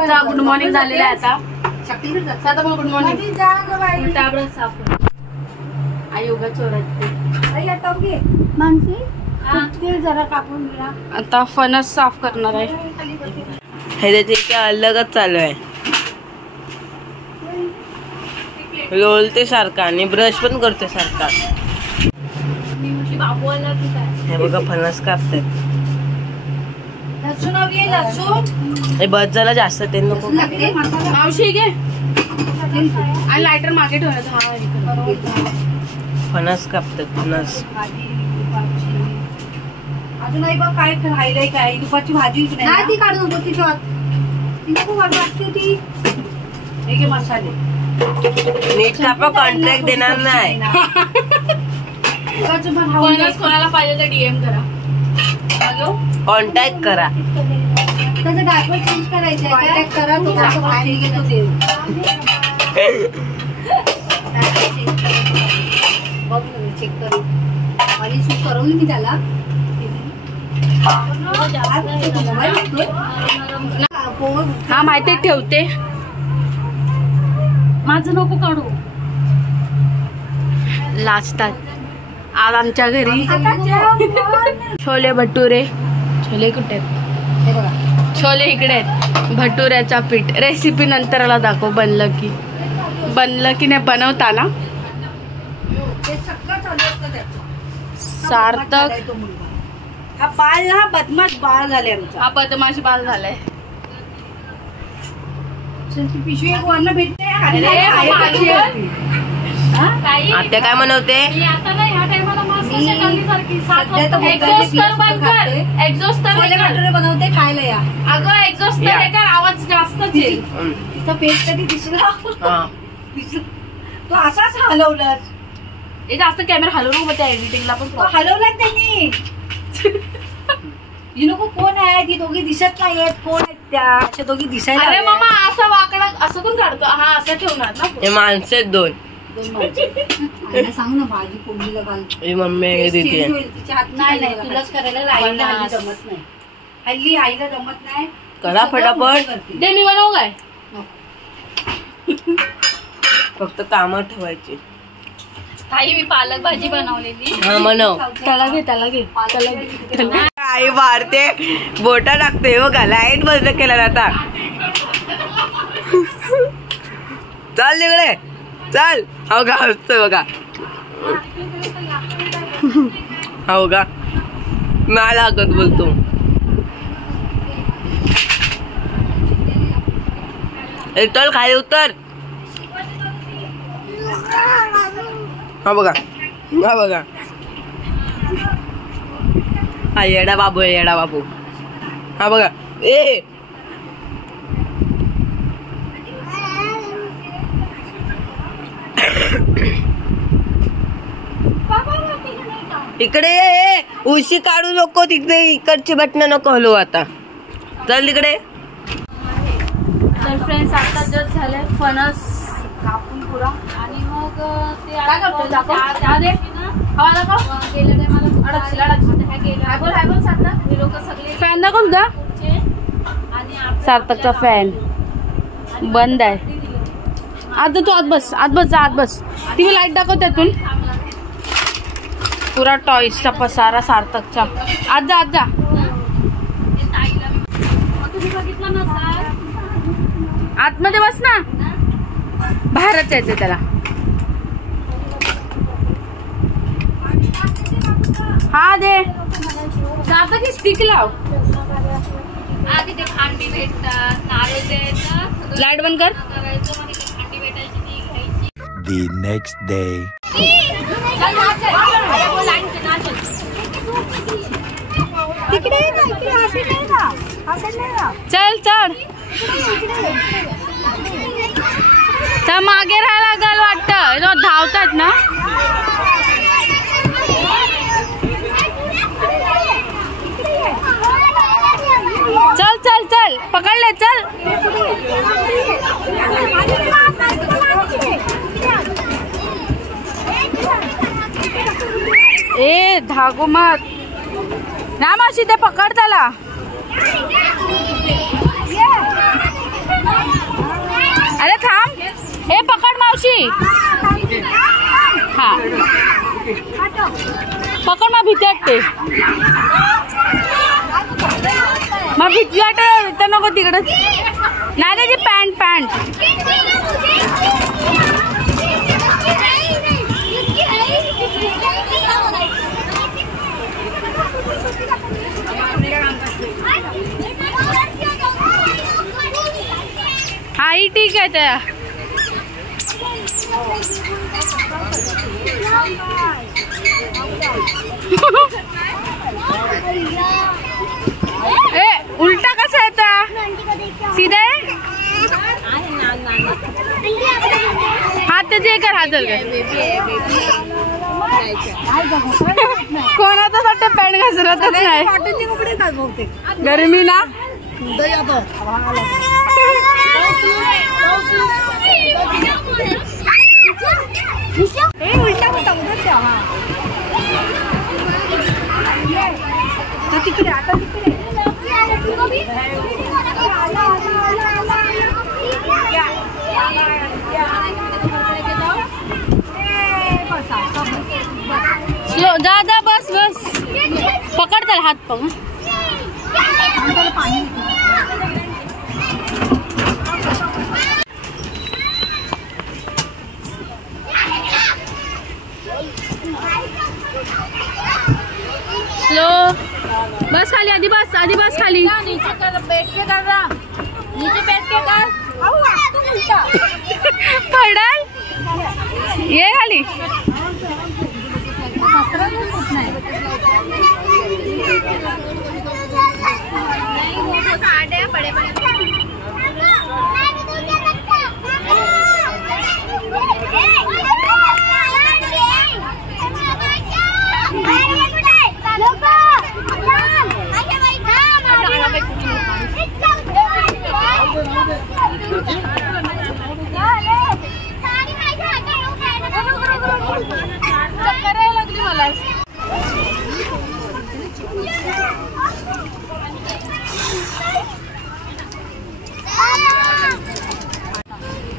Good morning झालेलं आहे आता पण गुड मॉर्निंग आई योगा चोरात जरा कापून आता फणस साफ करणार आहे. हे त्याचे अलगच चालू आहे. लोळते सारखा आणि ब्रश पण करते सारखा. हे बघा फणस कापतात. हे बस झाला जास्त ते नको. मावशी घे आणि लायटर मागे ठेवण्याचं. फणस कापतात फणस. अजून आई बघ काय राहिलंय काय दुपारची भाजी नाही ती काढून नको तिच्यात तिला खूप वाटते ती. हे घे मसाले नीट कापा कॉन्ट्रॅक्ट देणार नाही. कोणाला पाहिजे तर डीएम करा. हॅलो कॉन्टॅक्ट करा. त्याचं डायपर चेंज करायचं कॉन्टॅक्ट करा. तो दे बघ चेक करू आणि सूट करवली मी त्याला. हा माहिती ठेवते. माझं नको काढू. लाजतात. आज आमच्या घरी छोले भटुरे. छोले कुठे आहेत? छोले इकडे आहेत. भटुऱ्याचा पीठ रेसिपी नंतरला दाखव. बनलं की नाही बनवताना. सार्थक हा बाळ ना बदमाश बाळ झाले आमचा. हा बदमाश बाळ झालाय. पिशवी एक वरनं भेटते. आता काय म्हणवते? बनवते खायला या. अगं एक्झॉस्ट आवाज जास्त तिचा पेट कधी दिसला तो असाच हलवलास. जास्त कॅमेरा हलवू नको. त्या एडिटिंगला पण हलवला त्यांनी. नको कोण आहे ती दोघी दिसत नाहीयेत. कोण आहेत त्या अशा दोघी दिसायला. अरे मामा असं वाकडा असं पण काढतो. हा असं ठेवणार ना. हे माणसं आहेत दोन. सांग ना भाजी फोडणीला घाल. मम्मी तिच्या हात नाही तुलाच करायला आईला जमत नाही. हल्ली आईला जमत नाही. करा फटाफट. ते मी बनवू काय? फक्त कामं ठेवायची. आई मी पालक भाजी बनवलेली. हा बनव. त्याला घे. आई वाढते बोटा टाकते बघा. लाईट बंद केला आता. चल तिकडे चल. हो का असतं बघा. हो का नाही लागत बोलतो. चल खाली उतर. हा बघा हा बघा. हा येडा बाबू आहे. येडा बाबू. हा बघा. ए इकडे ये. उशी काढू नको. तिकडे इकडची बटन नको हलवू. आता चल तिकडे. तर फ्रेंड्स आता जस्ट झालंय फणस कापून पुरा आणि मग ते फॅन दाखव सुद्धा. सार्थकचा फॅन बंद आहे. आता तू आत बस. आत बस. ती लाईट दाखव त्यातून. पुरा टॉयसचा पसारा सार्थकचा. आज जा. आतमध्ये बस ना. बाहेरच यायचं त्याला. हा दे. आता की स्टिक लाव. आधी ते खांडी भेटतात. नारळ द्यायचं. लाईट बंद कर. खांडी भेटायची ती घ्यायची. The next day. चल चढ. तर मागे राहायला लागल वाटतं. धावतात ना. चल चल चल पकडले. चल ए धागो मत ना. माशी ते पकड त्याला. ए पकड मावशी हा पकड मग भीती वाटते मग भीती वाटत तर नको तिकडं नाही त्याची पॅन्ट हा ही ठीक आहे त्या ए उलटा कसा येता सीधा हात त्याचे कर हात कोणाचा साठी पॅन्ट घसरतच नाही गरमी ना उलटा होता तिकडे आता तिकडे जा जा बस पकड त्याला हात पकड स्लो बस खाली आधी बस खाली नीचे बैठ के कर पडल ये खाली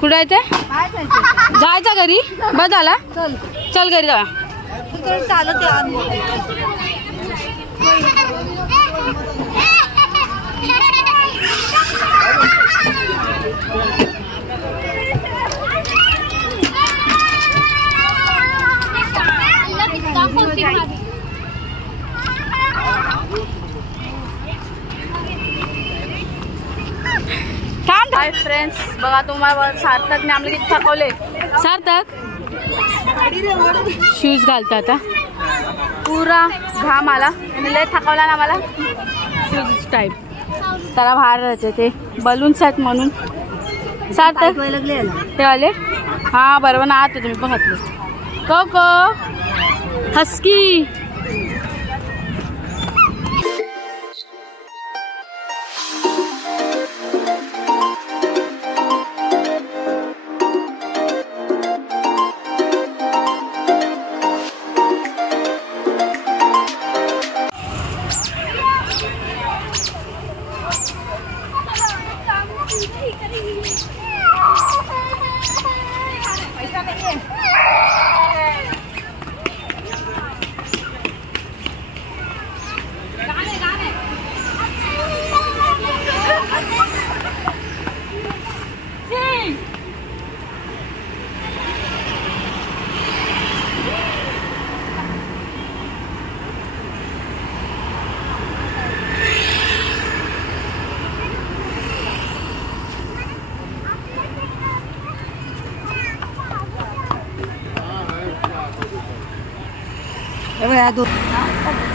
कुठे आहे ते जायचं घरी बस झाला चल घरी जा चालत हाय फ्रेंड्स बघा तुम्हाला सार्थकने आम्हाला किती थकवले सार्थक शूज घालतो आता पुरा घाम आला आणि लय थकवला ना मला शूज टाईप त्याला बाहेर राहायचे ते बलून्स आहेत म्हणून सार्थक ते वाले हा बरोबर ना आहात तुम्ही पण घातले को हस्की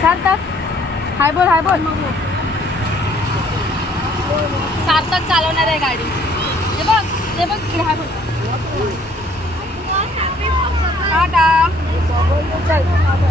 सार्थक हाय बोल सार्थक चालवणार आहे गाडी हे बघ इकडे हाय बोल टाटा चल